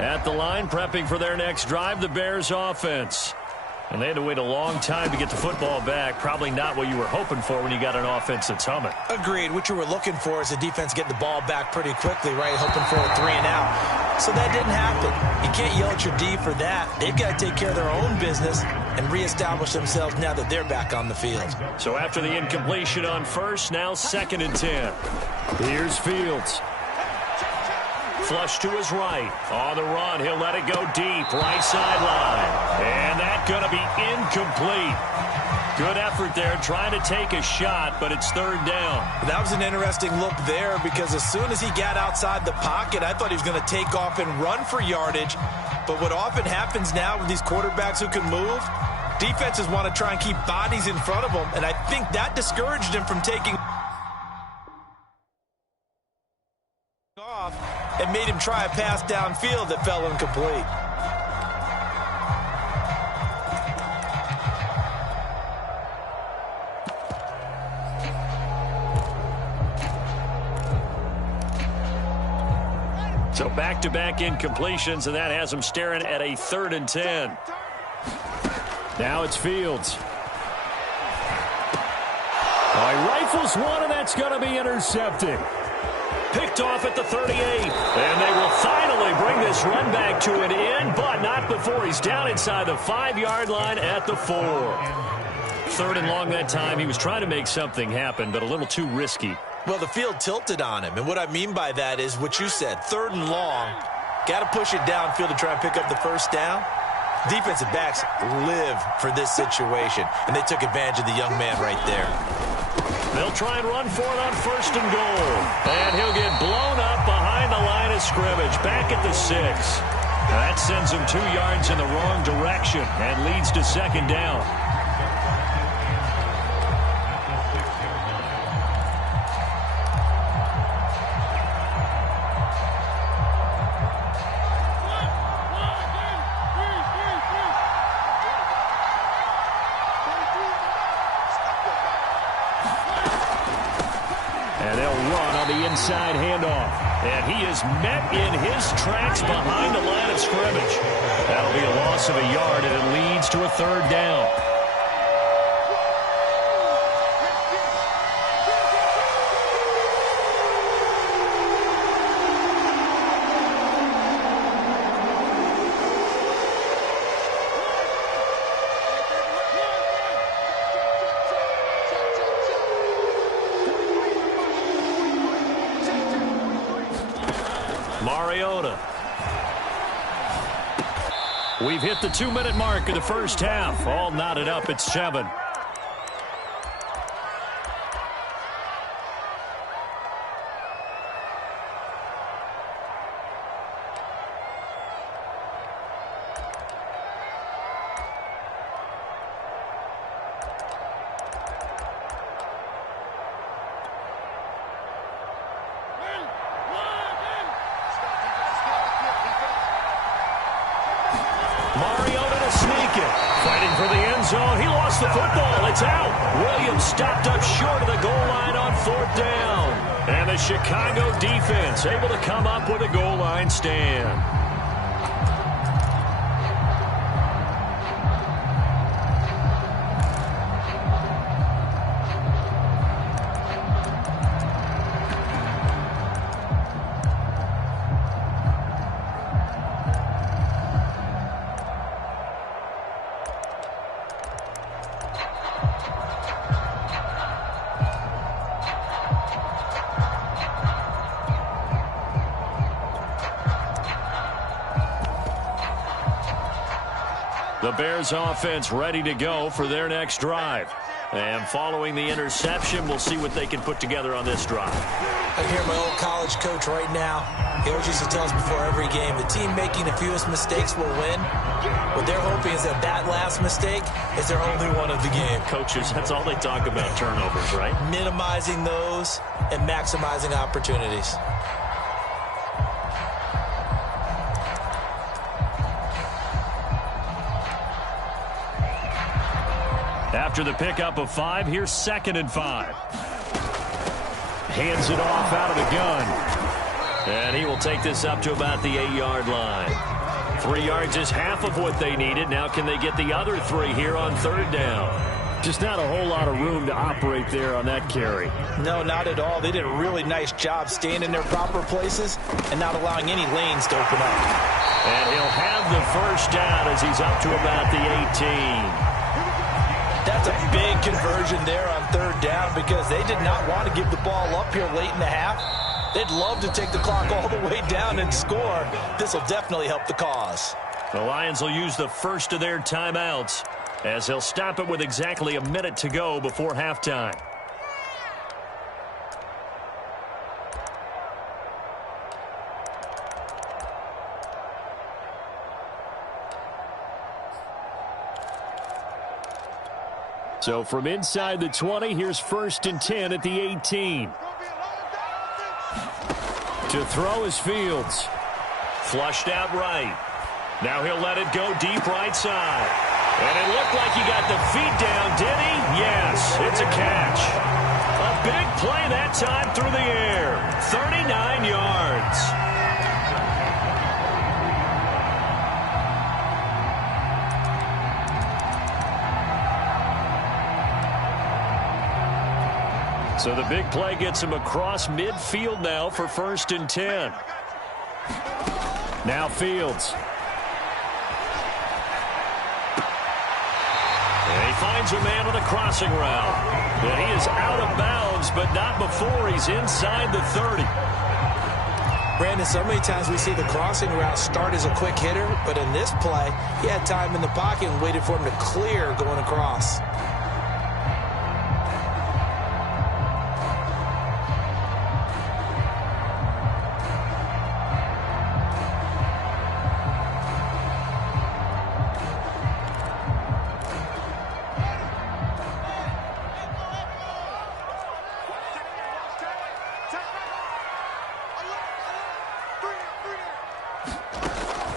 At the line, prepping for their next drive, the Bears offense. And they had to wait a long time to get the football back. Probably not what you were hoping for when you got an offense that's humming. Agreed. What you were looking for is the defense getting the ball back pretty quickly, right? Hoping for a 3 and out. So that didn't happen. You can't yell at your D for that. They've got to take care of their own business and reestablish themselves now that they're back on the field. So after the incompletion on first, now 2nd and 10. Here's Fields. Flush to his right. On the run, he'll let it go deep. Right sideline. And that's going to be incomplete. Good effort there trying to take a shot, but it's 3rd down. That was an interesting look there because as soon as he got outside the pocket, I thought he was going to take off and run for yardage. But what often happens now with these quarterbacks who can move, defenses want to try and keep bodies in front of them, and I think that discouraged him from taking off and made him try a pass downfield that fell incomplete. So back-to-back incompletions, and that has him staring at a 3rd and 10. Now it's Fields. He rifles one, and that's going to be intercepted. Picked off at the 38. And they will finally bring this run back to an end, but not before he's down inside the 5-yard line at the 4. 3rd and long that time. He was trying to make something happen, but a little too risky. Well, the field tilted on him, and what I mean by that is what you said, 3rd and long. Got to push it downfield to try and pick up the 1st down. Defensive backs live for this situation, and they took advantage of the young man right there. They'll try and run for it on 1st and goal. And he'll get blown up behind the line of scrimmage, back at the 6. That sends him 2 yards in the wrong direction and leads to 2nd down. Inside handoff. And he is met in his tracks behind the line of scrimmage. That'll be a loss of a yard, and it leads to a 3rd down. We've hit the 2-minute mark of the first half. All knotted up at 7. Fighting for the end zone. He lost the football. It's out. Williams stopped up short of the goal line on 4th down. And the Chicago defense able to come up with a goal line stand. The Bears offense ready to go for their next drive. And following the interception, we'll see what they can put together on this drive. I hear my old college coach right now. He always used to tell us before every game, the team making the fewest mistakes will win. What they're hoping is that that last mistake is their only one of the game. Coaches, that's all they talk about, turnovers, right? Minimizing those and maximizing opportunities. After the pickup of 5, here's 2nd and 5. Hands it off out of the gun. And he will take this up to about the 8-yard line. 3 yards is half of what they needed. Now can they get the other 3 here on 3rd down? Just not a whole lot of room to operate there on that carry. No, not at all. They did a really nice job staying in their proper places and not allowing any lanes to open up. And he'll have the 1st down as he's up to about the 18. That's a big conversion there on 3rd down because they did not want to give the ball up here late in the half. They'd love to take the clock all the way down and score. This will definitely help the cause. The Lions will use the first of their timeouts as they'll stop it with exactly a minute to go before halftime. So from inside the 20, here's 1st and 10 at the 18. To throw is Fields. Flushed out right. Now he'll let it go deep right side. And it looked like he got the feet down, did he? Yes, it's a catch. A big play that time through the air. 39 yards. So the big play gets him across midfield now for 1st and 10. Now Fields. And he finds a man on the crossing route. And he is out of bounds, but not before he's inside the 30. Brandon, so many times we see the crossing route start as a quick hitter, but in this play, he had time in the pocket and waited for him to clear going across.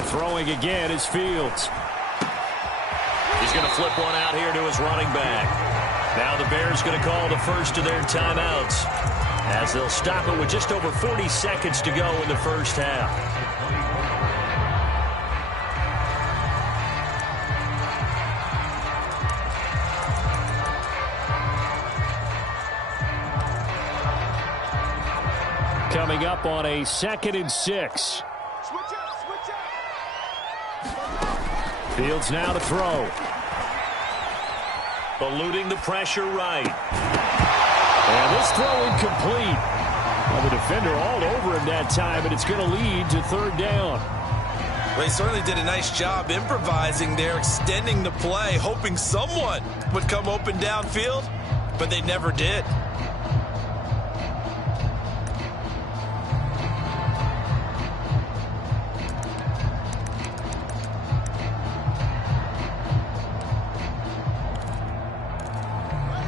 Throwing again is Fields. He's going to flip one out here to his running back. Now the Bears going to call the first of their timeouts as they'll stop it with just over 40 seconds to go in the 1st half. Coming up on a 2nd and 6. Fields now to throw. Eluding the pressure right. And this throw incomplete. Well, the defender all over him that time, and it's going to lead to 3rd down. Well, he certainly did a nice job improvising there, extending the play, hoping someone would come open downfield, but they never did.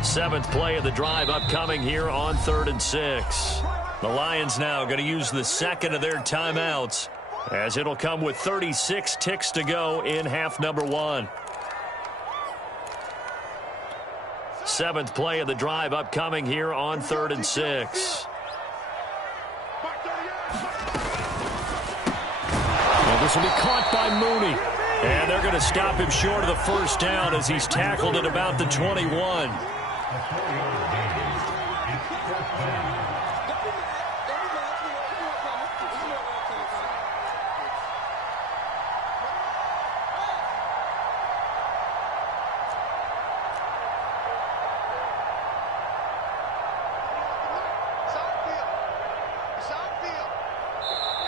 Seventh play of the drive upcoming here on 3rd and 6. The Lions now going to use the 2nd of their timeouts as it'll come with 36 ticks to go in half number 1. 7th play of the drive upcoming here on 3rd and 6. Well, this will be caught by Mooney. And they're going to stop him short of the 1st down as he's tackled at about the 21.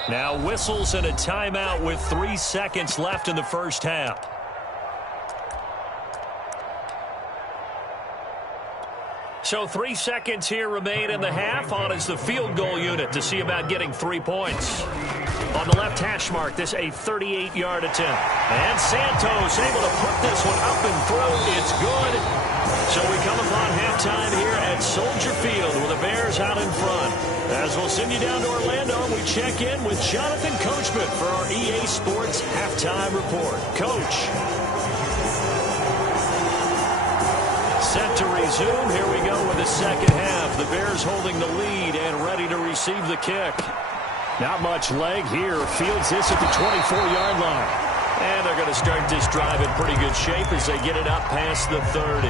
Now whistles and a timeout with 3 seconds left in the 1st half. So 3 seconds here remain in the half. On is the field goal unit to see about getting 3 points. On the left hash mark, this a 38-yard attempt. And Santos able to put this one up and through. It's good. So we come upon halftime here at Soldier Field with the Bears out in front. As we'll send you down to Orlando, we check in with Jonathan Coachman for our EA Sports Halftime Report. Coach. Set to resume. Here we go with the 2nd half. The Bears holding the lead and ready to receive the kick. Not much leg here. Fields this at the 24-yard line. And they're going to start this drive in pretty good shape as they get it up past the 30.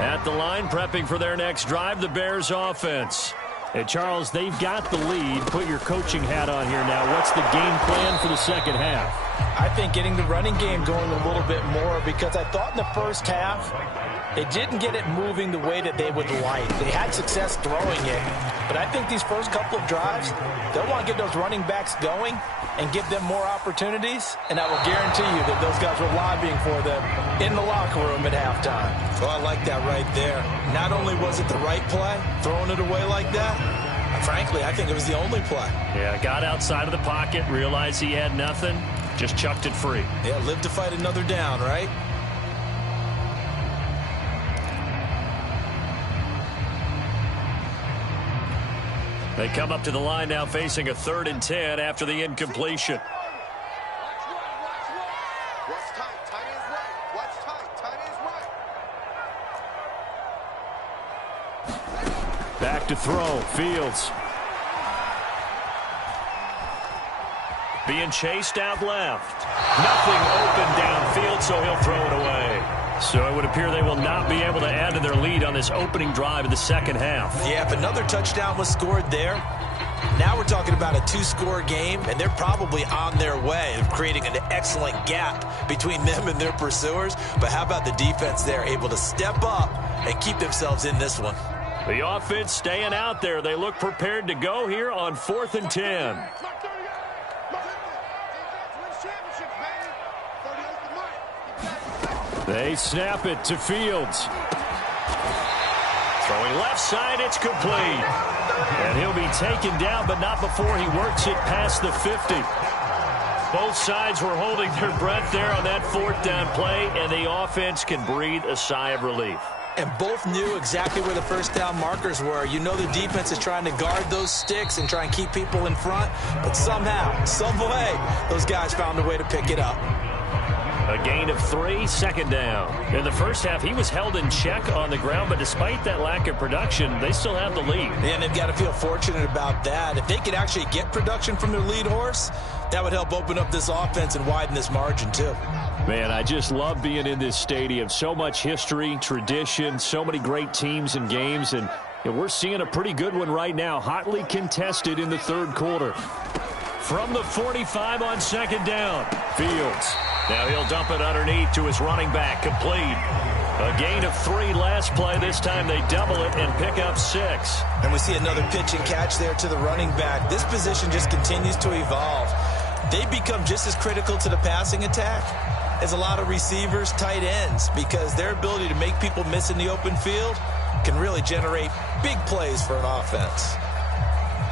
At the line, prepping for their next drive, the Bears offense. And Charles, they've got the lead. Put your coaching hat on here now. What's the game plan for the second half? I think getting the running game going a little bit more, because I thought in the first half they didn't get it moving the way that they would like. They had success throwing it, but I think these first couple of drives, they'll want to get those running backs going and give them more opportunities, and I will guarantee you that those guys were lobbying for them in the locker room at halftime. Oh, I like that right there. Not only was it the right play, throwing it away like that, frankly, I think it was the only play. Yeah, got outside of the pocket, realized he had nothing, just chucked it free. Yeah, live to fight another down, right? They come up to the line now facing a 3rd and 10 after the incompletion. Back to throw. Fields. Being chased out left. Nothing open downfield, so he'll throw it away. So it would appear they will not be able to add to their lead on this opening drive of the second half. Yeah, if another touchdown was scored there, now we're talking about a 2-score game, and they're probably on their way of creating an excellent gap between them and their pursuers. But how about the defense there, able to step up and keep themselves in this one? The offense staying out there. They look prepared to go here on 4th and 10. They snap it to Fields. Throwing left side, it's complete. And he'll be taken down, but not before he works it past the 50. Both sides were holding their breath there on that 4th down play, and the offense can breathe a sigh of relief. And both knew exactly where the first down markers were. You know the defense is trying to guard those sticks and try and keep people in front, but somehow, some way, those guys found a way to pick it up. A gain of 3, 2nd down. In the first half, he was held in check on the ground, but despite that lack of production, they still have the lead. And they've got to feel fortunate about that. If they could actually get production from their lead horse, that would help open up this offense and widen this margin too. Man, I just love being in this stadium. So much history, tradition, so many great teams and games, and we're seeing a pretty good one right now, hotly contested in the 3rd quarter. From the 45 on 2nd down, Fields. Now he'll dump it underneath to his running back, complete. A gain of 3 last play. This time they double it and pick up 6. And we see another pitch and catch there to the running back. This position just continues to evolve. They become just as critical to the passing attack as a lot of receivers, tight ends, because their ability to make people miss in the open field can really generate big plays for an offense.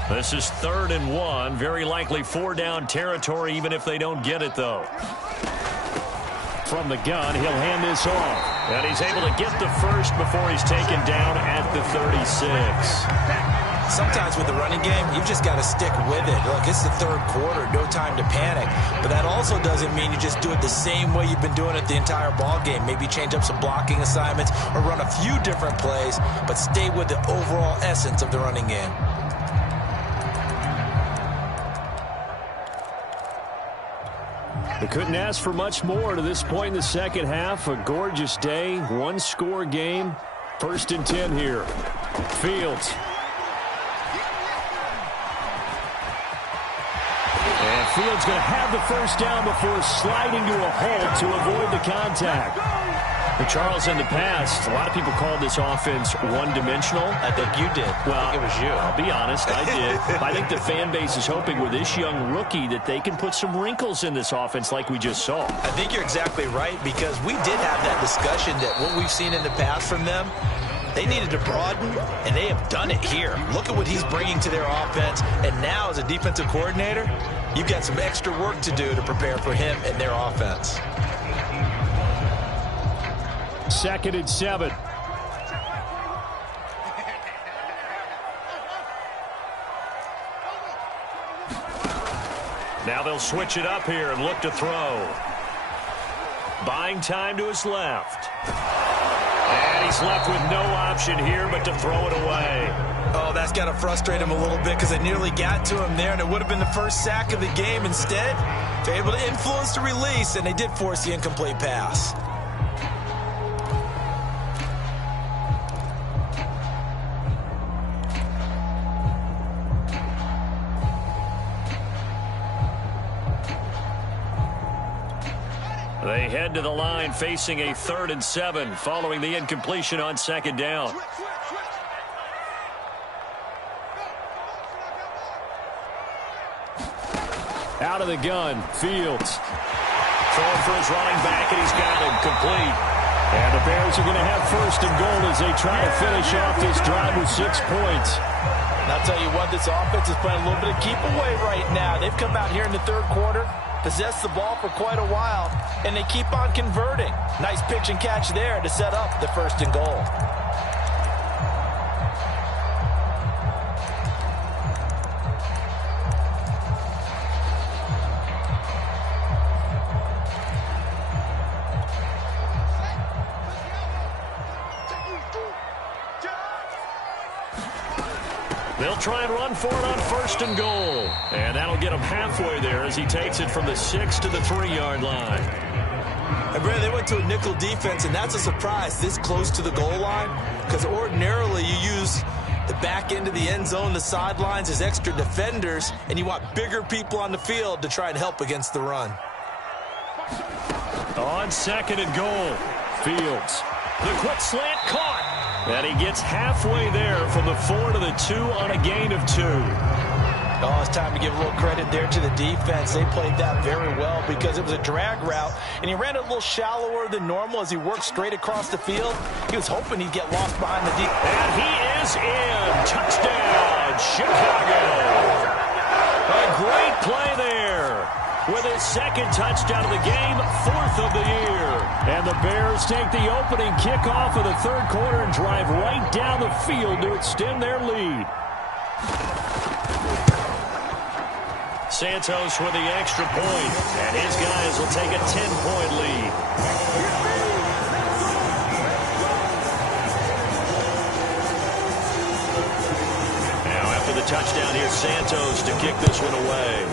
This is 3rd and 1. Very likely 4-down territory, even if they don't get it, though. From the gun, he'll hand this off. And he's able to get the first before he's taken down at the 36. Sometimes with the running game, you've just got to stick with it. Look, it's the 3rd quarter, no time to panic. But that also doesn't mean you just do it the same way you've been doing it the entire ball game. Maybe change up some blocking assignments or run a few different plays, but stay with the overall essence of the running game. They couldn't ask for much more to this point in the second half. A gorgeous day, 1-score game. 1st and 10 here. Fields. And Fields going to have the first down before sliding to a halt to avoid the contact. But Charles, in the past, a lot of people called this offense one-dimensional. I think you did. Well, I think it was you. I'll be honest, I did. I think the fan base is hoping with this young rookie that they can put some wrinkles in this offense like we just saw. I think you're exactly right, because we did have that discussion that what we've seen in the past from them, they needed to broaden, and they have done it here. Look at what he's bringing to their offense, and now as a defensive coordinator, you've got some extra work to do to prepare for him and their offense. 2nd and 7. Now they'll switch it up here and look to throw. Buying time to his left. And he's left with no option here but to throw it away. Oh, that's got to frustrate him a little bit because they nearly got to him there, and it would have been the first sack of the game. Instead, they're able to influence the release, and they did force the incomplete pass. They head to the line facing a 3rd and 7 following the incompletion on 2nd down. Out of the gun, Fields. Throwing for his running back, and he's got him complete. And the Bears are going to have 1st and goal as they try to finish off this drive with 6 points. And I'll tell you what, this offense is playing a little bit of keep away right now. They've come out here in the 3rd quarter, possessed the ball for quite a while, and they keep on converting. Nice pitch and catch there to set up the 1st and goal. They'll try and run for it on 1st and goal. And that'll get him halfway there as he takes it from the 6 to the 3-yard line. And Brad, they went to a nickel defense, and that's a surprise this close to the goal line, because ordinarily you use the back end of the end zone, the sidelines as extra defenders, and you want bigger people on the field to try and help against the run. On 2nd and goal, Fields. The quick slant caught. And he gets halfway there from the 4 to the 2 on a gain of 2. Oh, it's time to give a little credit there to the defense. They played that very well because it was a drag route, and he ran it a little shallower than normal as he worked straight across the field. He was hoping he'd get lost behind the defense. And he is in. Touchdown, Chicago. A great play there. With his 2nd touchdown of the game, 4th of the year. And the Bears take the opening kickoff of the 3rd quarter and drive right down the field to extend their lead. Santos with the extra point, and his guys will take a 10-point lead. Now after the touchdown, here's Santos to kick this one away.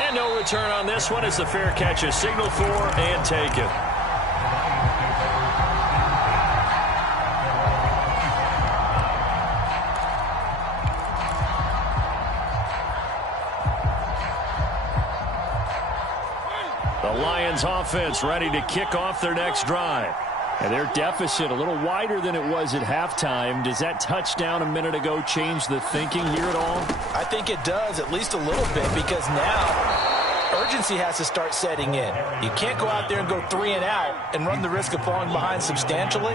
And no return on this one as the fair catch is signaled for and taken. The Lions offense ready to kick off their next drive. And their deficit a little wider than it was at halftime. Does that touchdown a minute ago change the thinking here at all? I think it does, at least a little bit, because now urgency has to start setting in. You can't go out there and go 3 and out and run the risk of falling behind substantially,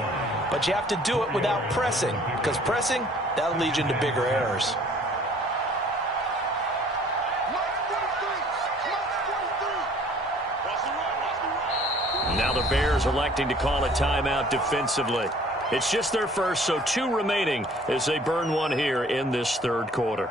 but you have to do it without pressing, because pressing, that'll lead you into bigger errors. Now the Bears electing to call a timeout defensively. It's just their first, so 2 remaining as they burn one here in this 3rd quarter.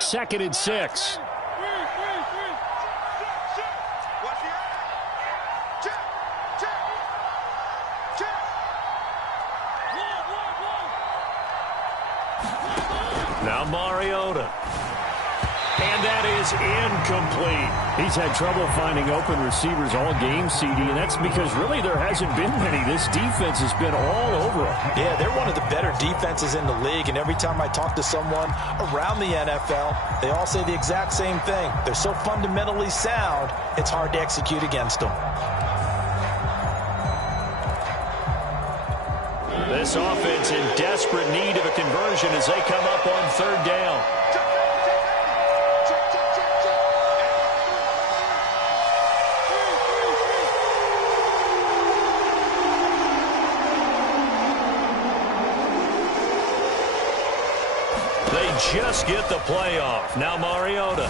Second and 6. Now Mariota. And that is incomplete. He's had trouble finding open receivers all game, CD, and that's because really there hasn't been many. This defense has been all over them. Yeah, they're one of the better defenses in the league, and every time I talk to someone around the NFL, they all say the exact same thing. They're so fundamentally sound, it's hard to execute against them. This offense in desperate need of a conversion as they come up on 3rd down. just get the playoff. Now Mariota.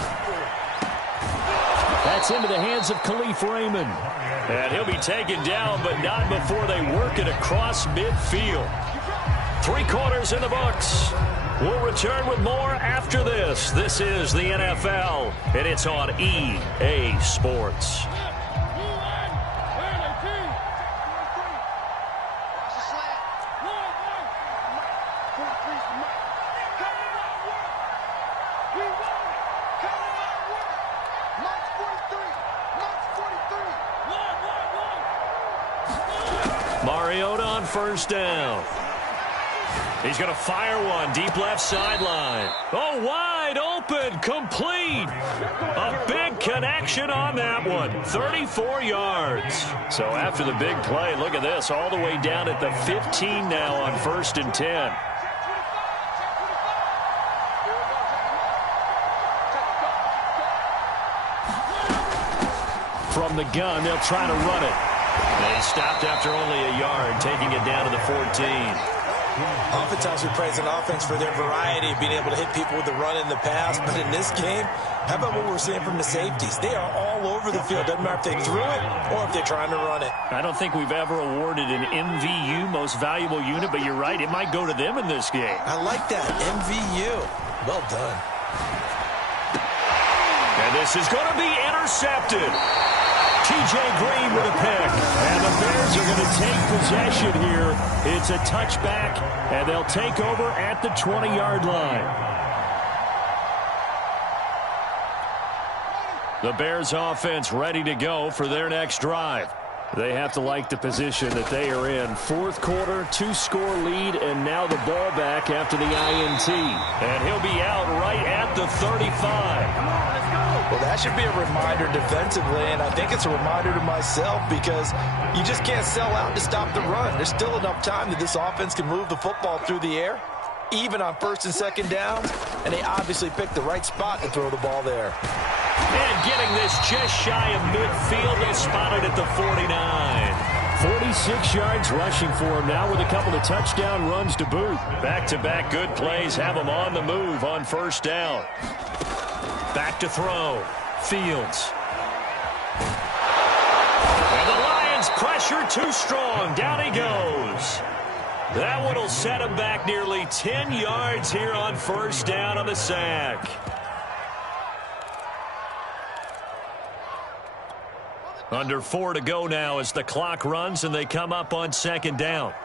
That's into the hands of Khalif Raymond. And he'll be taken down, but not before they work it across midfield. 3 quarters in the books. We'll return with more after this. This is the NFL, and it's on EA Sports. Mariota on first down. He's going to fire one deep left sideline. Oh, wide open, complete. A big connection on that one. 34 yards. So after the big play, look at this, all the way down at the 15 now on 1st and 10. From the gun, they'll try to run it. They stopped after only a yard, taking it down to the 14. Oftentimes we praise an offense for their variety, being able to hit people with the run in the pass. But in this game, how about what we're seeing from the safeties? They are all over the field. Doesn't matter if they threw it or if they're trying to run it. I don't think we've ever awarded an MVU, most valuable unit, but you're right, it might go to them in this game. I like that, MVU. Well done. And this is going to be intercepted. T.J. Green with a pick. And the Bears are going to take possession here. It's a touchback, and they'll take over at the 20-yard line. The Bears offense ready to go for their next drive. They have to like the position that they are in. 4th quarter, 2-score lead, and now the ball back after the INT. And he'll be out right at the 35. Well, that should be a reminder defensively, and I think it's a reminder to myself because you just can't sell out to stop the run. There's still enough time that this offense can move the football through the air, even on 1st and 2nd downs, and they obviously picked the right spot to throw the ball there. And getting this just shy of midfield, they'll spot it at the 49. 46 yards rushing for him now with a couple of touchdown runs to boot. Back-to-back good plays have them on the move on 1st down. Back to throw. Fields. And the Lions pressure too strong. Down he goes. That one will set him back nearly 10 yards here on 1st down on the sack. Under 4 to go now as the clock runs and they come up on 2nd down.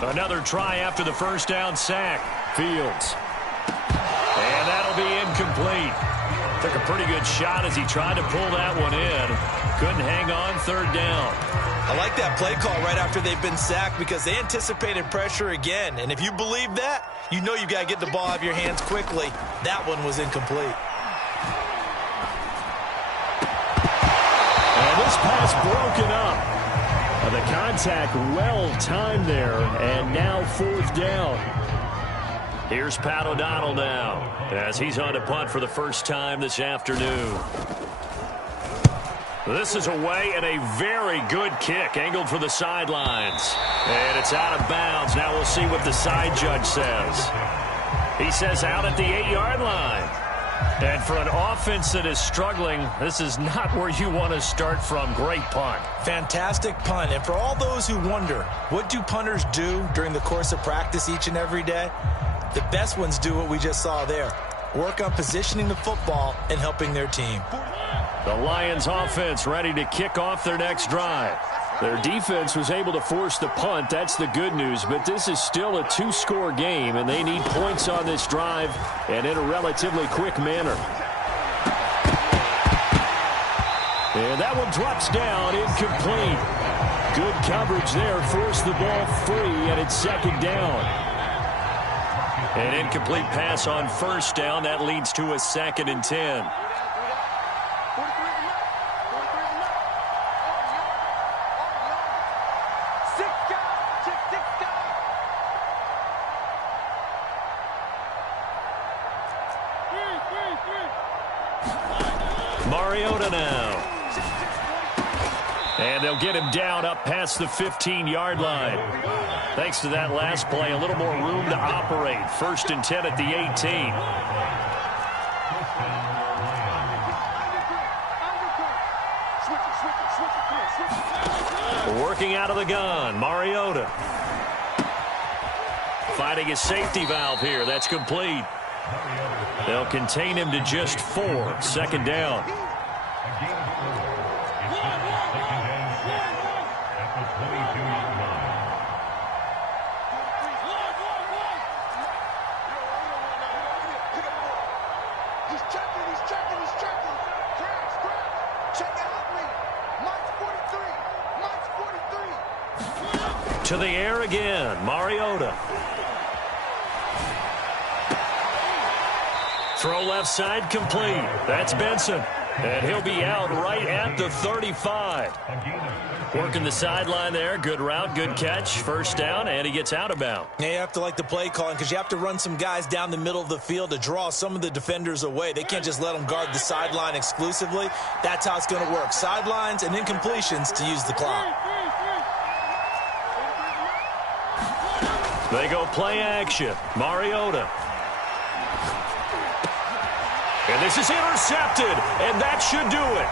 Another try after the 1st down sack. Fields. And that'll be incomplete. Took a pretty good shot as he tried to pull that one in. Couldn't hang on 3rd down. I like that play call right after they've been sacked because they anticipated pressure again. And if you believe that, you know you've got to get the ball out of your hands quickly. That one was incomplete. And this pass broken up. The contact well timed there, and now 4th down. Here's Pat O'Donnell now as he's on to punt for the first time this afternoon. This is away and a very good kick angled for the sidelines. And it's out of bounds. Now we'll see what the side judge says. He says out at the 8-yard line. And for an offense that is struggling, this is not where you want to start from. Great punt. Fantastic punt. And for all those who wonder, what do punters do during the course of practice each and every day? The best ones do what we just saw there. Work on positioning the football and helping their team. The Lions offense ready to kick off their next drive. Their defense was able to force the punt. That's the good news. But this is still a 2-score game, and they need points on this drive and in a relatively quick manner. And that one drops down, incomplete. Good coverage there. Forced the ball free, and it's 2nd down. An incomplete pass on 1st down. That leads to a 2nd and 10. Mariota now. And they'll get him down up past the 15-yard line. Thanks to that last play, a little more room to operate. 1st and 10 at the 18. Working out of the gun, Mariota. Finding his safety valve here. That's complete. They'll contain him to just 4. 2nd down. To the air again, Mariota. Throw left side complete. That's Benson. And he'll be out right at the 35. Working the sideline there. Good route, good catch. 1st down, and he gets out of bounds. Yeah, you have to like the play calling because you have to run some guys down the middle of the field to draw some of the defenders away. They can't just let them guard the sideline exclusively. That's how it's going to work. Sidelines and incompletions to use the clock. They go play action. Mariota. And this is intercepted, and that should do it.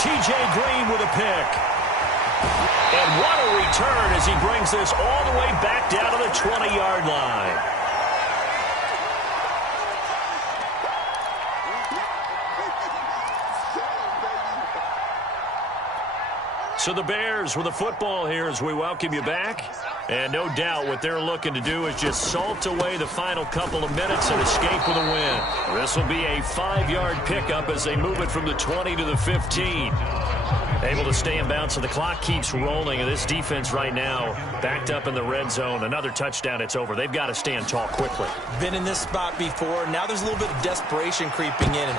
T.J. Green with a pick. And what a return as he brings this all the way back down to the 20-yard line. So the Bears with the football here as we welcome you back. And no doubt what they're looking to do is just salt away the final couple of minutes and escape with a win. This will be a 5-yard pickup as they move it from the 20 to the 15. Able to stay in bounds, so the clock keeps rolling. And this defense right now backed up in the red zone. Another touchdown, it's over. They've got to stand tall quickly. Been in this spot before. Now there's a little bit of desperation creeping in. And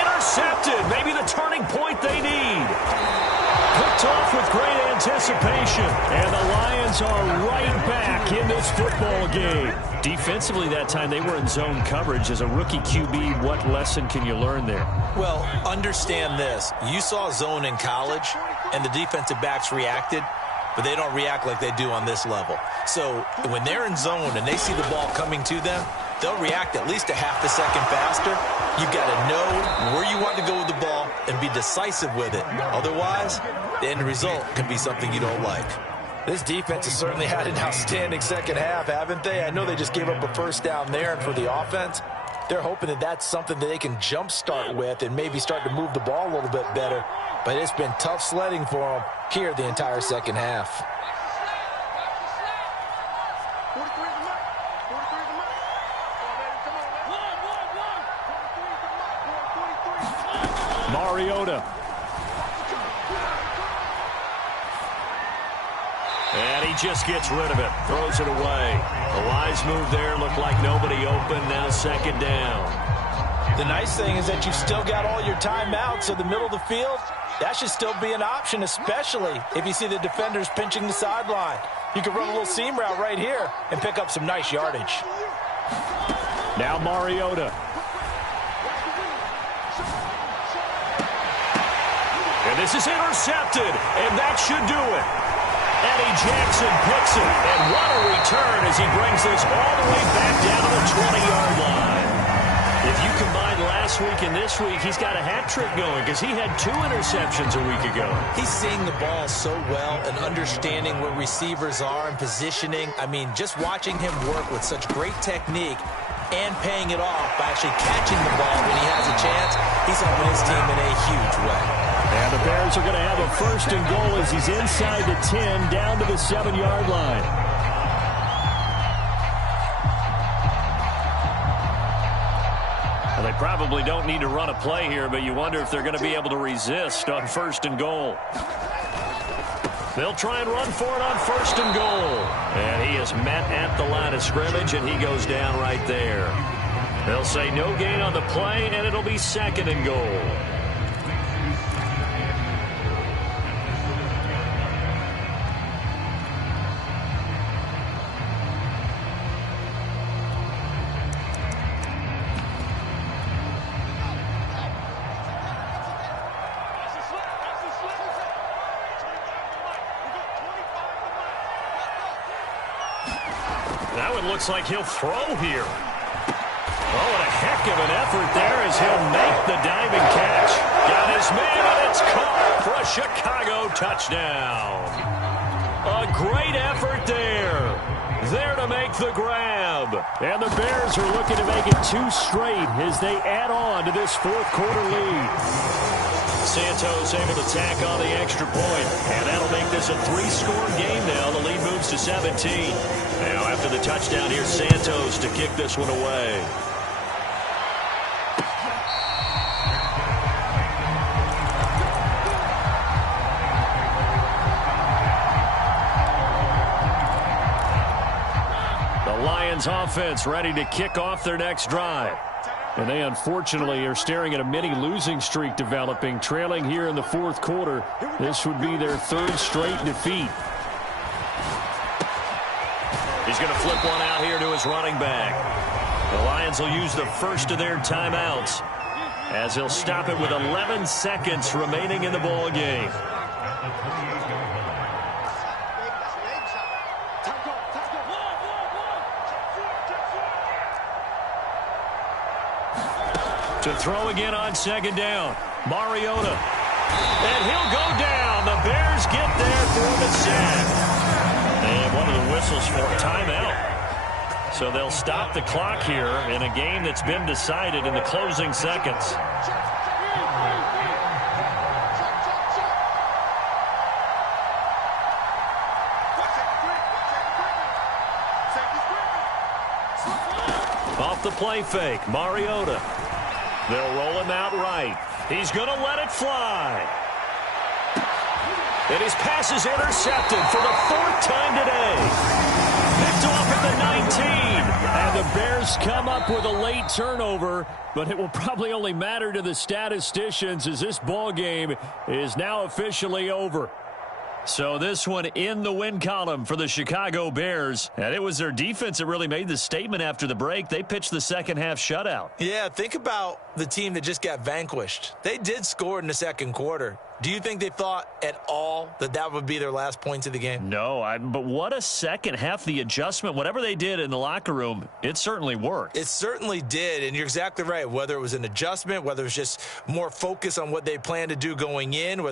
intercepted. Maybe the turning point they need. Picked off with great anticipation. And the Lions are right back in this football game. Defensively that time, they were in zone coverage. As a rookie QB, what lesson can you learn there? Well, understand this. You saw zone in college, and the defensive backs reacted, but they don't react like they do on this level. So when they're in zone and they see the ball coming to them, they'll react at least a half a second faster. You've got to know where you want to go with the ball and be decisive with it. Otherwise, the end result can be something you don't like. This defense has certainly had an outstanding second half, haven't they? I know they just gave up a 1st down there, and for the offense, they're hoping that that's something that they can jumpstart with and maybe start to move the ball a little bit better. But it's been tough sledding for them here the entire second half. Mariota. And he just gets rid of it. Throws it away. A wise move there. Looked like nobody open. Now 2nd down. The nice thing is that you've still got all your timeouts, so the middle of the field, that should still be an option, especially if you see the defenders pinching the sideline. You can run a little seam route right here and pick up some nice yardage. Now Mariota. And this is intercepted, and that should do it. Eddie Jackson picks it, and what a return as he brings this all the way back down to the 20-yard line. If you combine last week and this week, he's got a hat trick going because he had 2 interceptions a week ago. He's seeing the ball so well and understanding where receivers are and positioning. I mean, just watching him work with such great technique and paying it off by actually catching the ball when he has a chance, he's helping his team in a huge way. And the Bears are going to have a 1st and goal as he's inside the 10, down to the 7-yard line. Well, they probably don't need to run a play here, but you wonder if they're going to be able to resist on 1st and goal. They'll try and run for it on 1st and goal. And he is met at the line of scrimmage, and he goes down right there. They'll say no gain on the play, and it'll be 2nd and goal. That one looks like he'll throw here. Oh, what a heck of an effort there as he'll make the diving catch. Got his man, and it's caught for a Chicago touchdown. A great effort there. There to make the grab. And the Bears are looking to make it 2 straight as they add on to this fourth-quarter lead. Santos able to tack on the extra point, and that'll make this a 3-score game now. The lead moves to 17. Now after the touchdown, here's Santos to kick this one away. The Lions offense ready to kick off their next drive. And they unfortunately are staring at a mini losing streak developing, trailing here in the fourth quarter. This would be their 3rd straight defeat. He's going to flip one out here to his running back. The Lions will use the first of their timeouts as he'll stop it with 11 seconds remaining in the ball game. To throw again on 2nd down. Mariota. And he'll go down. The Bears get there for the sack. And one of the whistles for a timeout. So they'll stop the clock here in a game that's been decided in the closing seconds. Off the play fake, Mariota. They'll roll him out right. He's going to let it fly. And his pass is intercepted for the 4th time today. Picked off at the 19. And the Bears come up with a late turnover, but it will probably only matter to the statisticians as this ball game is now officially over. So this one in the win column for the Chicago Bears. And it was their defense that really made the statement after the break. They pitched the second-half shutout. Yeah, think about the team that just got vanquished. They did score in the second quarter. Do you think they thought at all that that would be their last points of the game? No, but what a second half. The adjustment, whatever they did in the locker room, it certainly worked. It certainly did, and you're exactly right. Whether it was an adjustment, whether it was just more focus on what they planned to do going in,